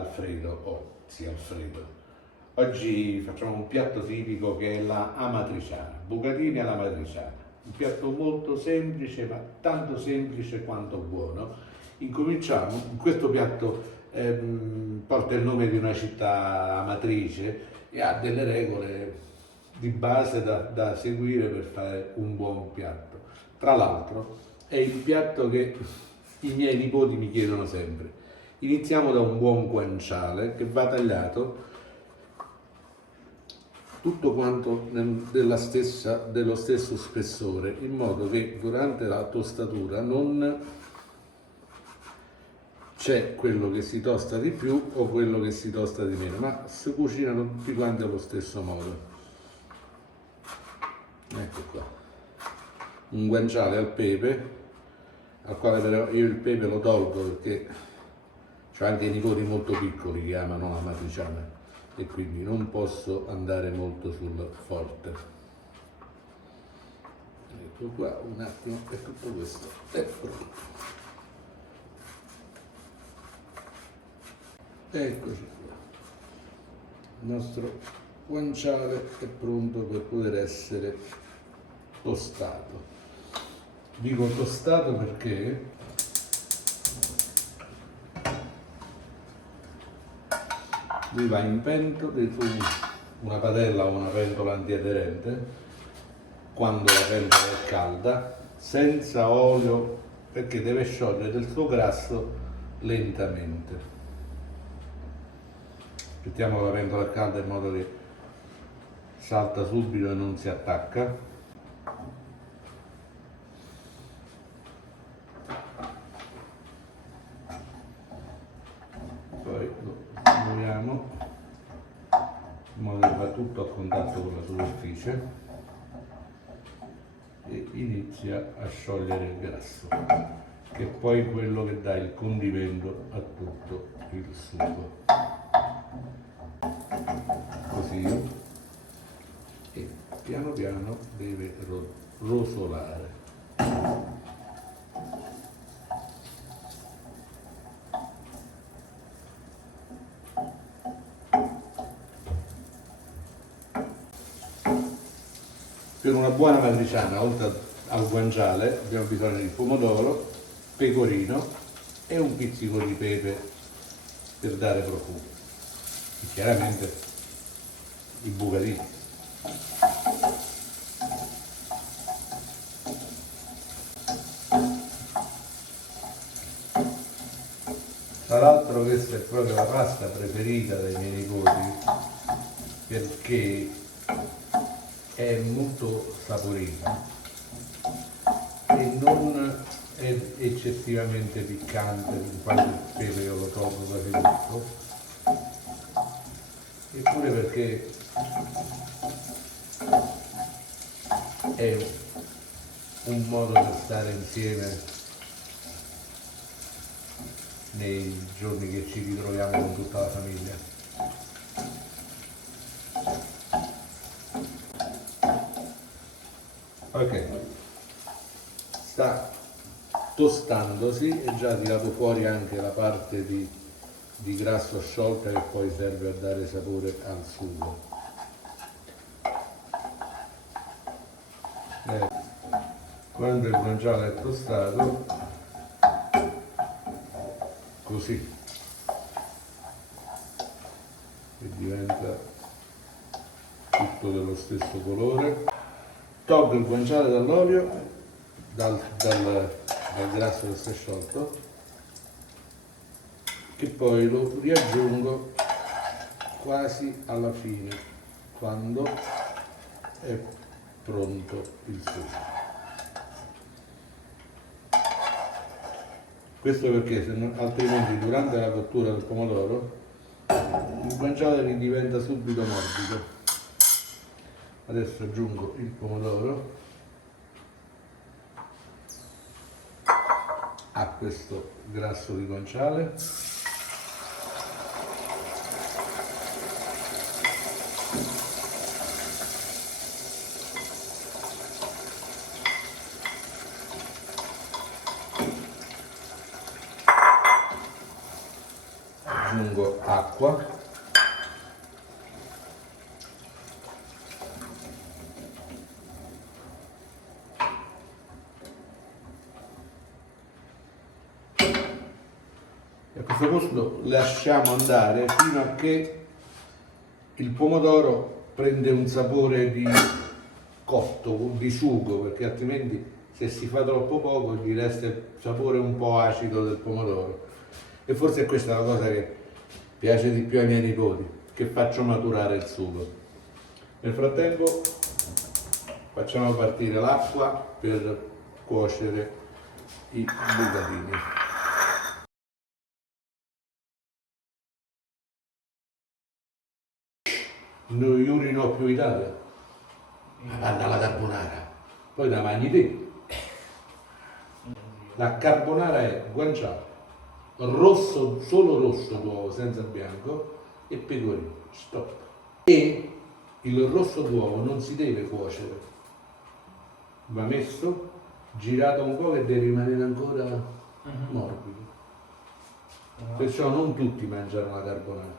Alfredo o zia Alfredo. Oggi facciamo un piatto tipico che è la amatriciana, bucatini alla matriciana. Un piatto molto semplice, ma tanto semplice quanto buono. Incominciamo, questo piatto porta il nome di una città amatrice e ha delle regole di base da seguire per fare un buon piatto. Tra l'altro è il piatto che i miei nipoti mi chiedono sempre. Iniziamo da un buon guanciale che va tagliato tutto quanto dello stesso spessore, in modo che durante la tostatura non c'è quello che si tosta di più o quello che si tosta di meno, ma si cucinano tutti quanti allo stesso modo. Ecco qua, un guanciale al pepe, al quale però io il pepe lo tolgo perché ho anche i nipoti molto piccoli che amano la matriciana e quindi non posso andare molto sul forte. Ecco qua, un attimo, e tutto questo è pronto. Eccoci qua, il nostro guanciale è pronto per poter essere tostato. Dico tostato perché lui va in pentola, su una padella o una pentola antiaderente, quando la pentola è calda, senza olio, perché deve sciogliere del suo grasso lentamente. Mettiamo la pentola calda in modo che salta subito e non si attacca. Poi lo muoviamo in modo che va tutto a contatto con la superficie e inizia a sciogliere il grasso, che è poi quello che dà il condimento a tutto il sugo. Così, e piano piano deve rosolare. Per una buona matriciana, oltre al guanciale, abbiamo bisogno di pomodoro, pecorino e un pizzico di pepe per dare profumo. E chiaramente i bucatini. Tra l'altro questa è proprio la pasta preferita dai miei nipoti perché è molto saporita e non è eccessivamente piccante, in quanto il pepe io lo tolgo quasi tutto, eppure perché è un modo per stare insieme nei giorni che ci ritroviamo con tutta la famiglia. Ok, sta tostandosi e già ha tirato fuori anche la parte di grasso sciolta che poi serve a dare sapore al sugo. Quando il guanciale è tostato, così, e diventa tutto dello stesso colore, tolgo il guanciale dall'olio, dal grasso che si è sciolto, e poi lo riaggiungo quasi alla fine, quando è pronto il sugo. Questo perché altrimenti durante la cottura del pomodoro il guanciale diventa subito morbido. Adesso aggiungo il pomodoro a questo grasso di guanciale. Aggiungo acqua l'acqua. A questo punto lasciamo andare fino a che il pomodoro prende un sapore di cotto, di sugo, perché altrimenti se si fa troppo poco gli resta il sapore un po' acido del pomodoro. E forse è questa la cosa che piace di più ai miei nipoti, che faccio maturare il sugo. Nel frattempo facciamo partire l'acqua per cuocere i bucatini. Non urino più Italia, ma parla la carbonara, poi la mangi te. La carbonara è guanciale, rosso, solo rosso d'uovo, senza bianco, e pecorino, stop. E il rosso d'uovo non si deve cuocere, va messo, girato un po' che deve rimanere ancora morbido. Perciò non tutti mangiano la carbonara,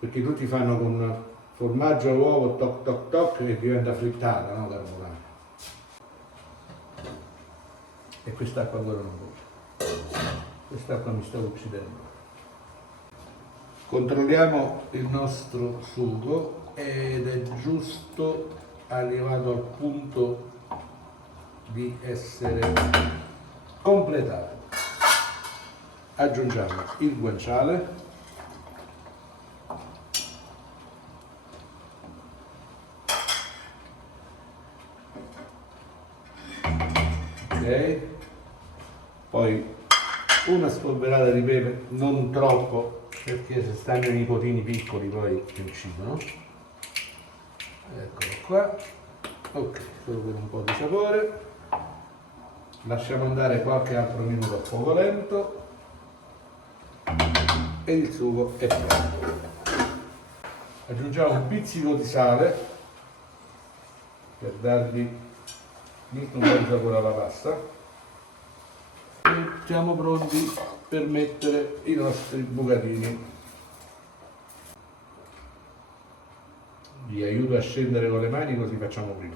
perché tutti fanno con formaggio e uovo, toc toc toc, e diventa frittata, no, carbonara. E quest'acqua ancora non vuole. Quest'acqua mi sta uccidendo. Controlliamo il nostro sugo ed è giusto arrivato al punto di essere completato. Aggiungiamo il guanciale. Ok. Poi una spolverata di pepe, non troppo, perché se stanno i nipotini piccoli poi mi uccidono. Eccolo qua. Ok, solo per un po' di sapore. Lasciamo andare qualche altro minuto a fuoco lento e il sugo è pronto. Aggiungiamo un pizzico di sale per dargli giusto un po' di sapore alla pasta. Siamo pronti per mettere i nostri bucatini. Vi aiuto a scendere con le mani così facciamo prima.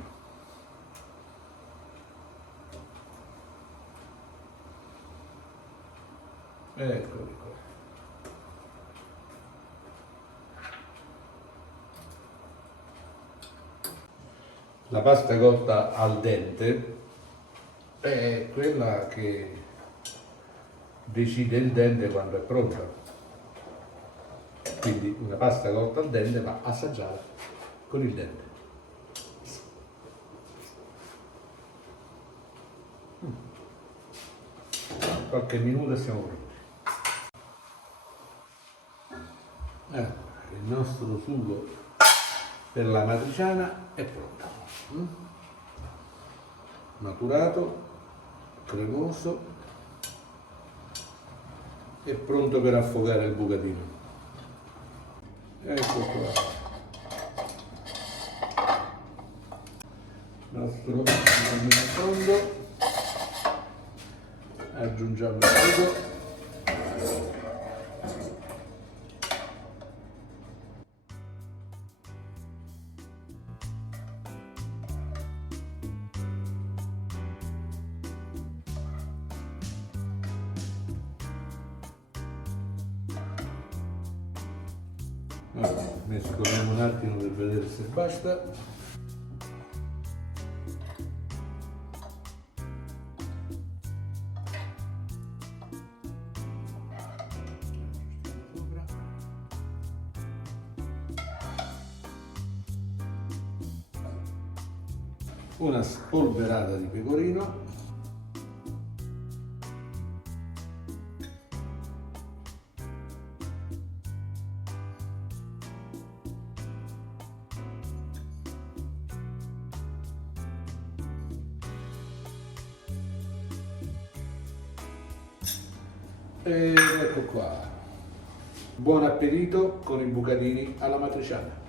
Eccoli qua. La pasta cotta al dente è quella che decide il dente quando è pronta. Quindi una pasta cotta al dente va assaggiata con il dente. Qualche minuto e siamo pronti. Il nostro sugo per la matriciana è pronto. Maturato, cremoso e pronto per affogare il bucatino. Ecco qua. Il nostro bucatino è pronto. Aggiungiamo il sugo. Mescoliamo un attimo per vedere se basta. Una spolverata di pecorino. Ed ecco qua. Buon appetito con i bucatini alla matriciana.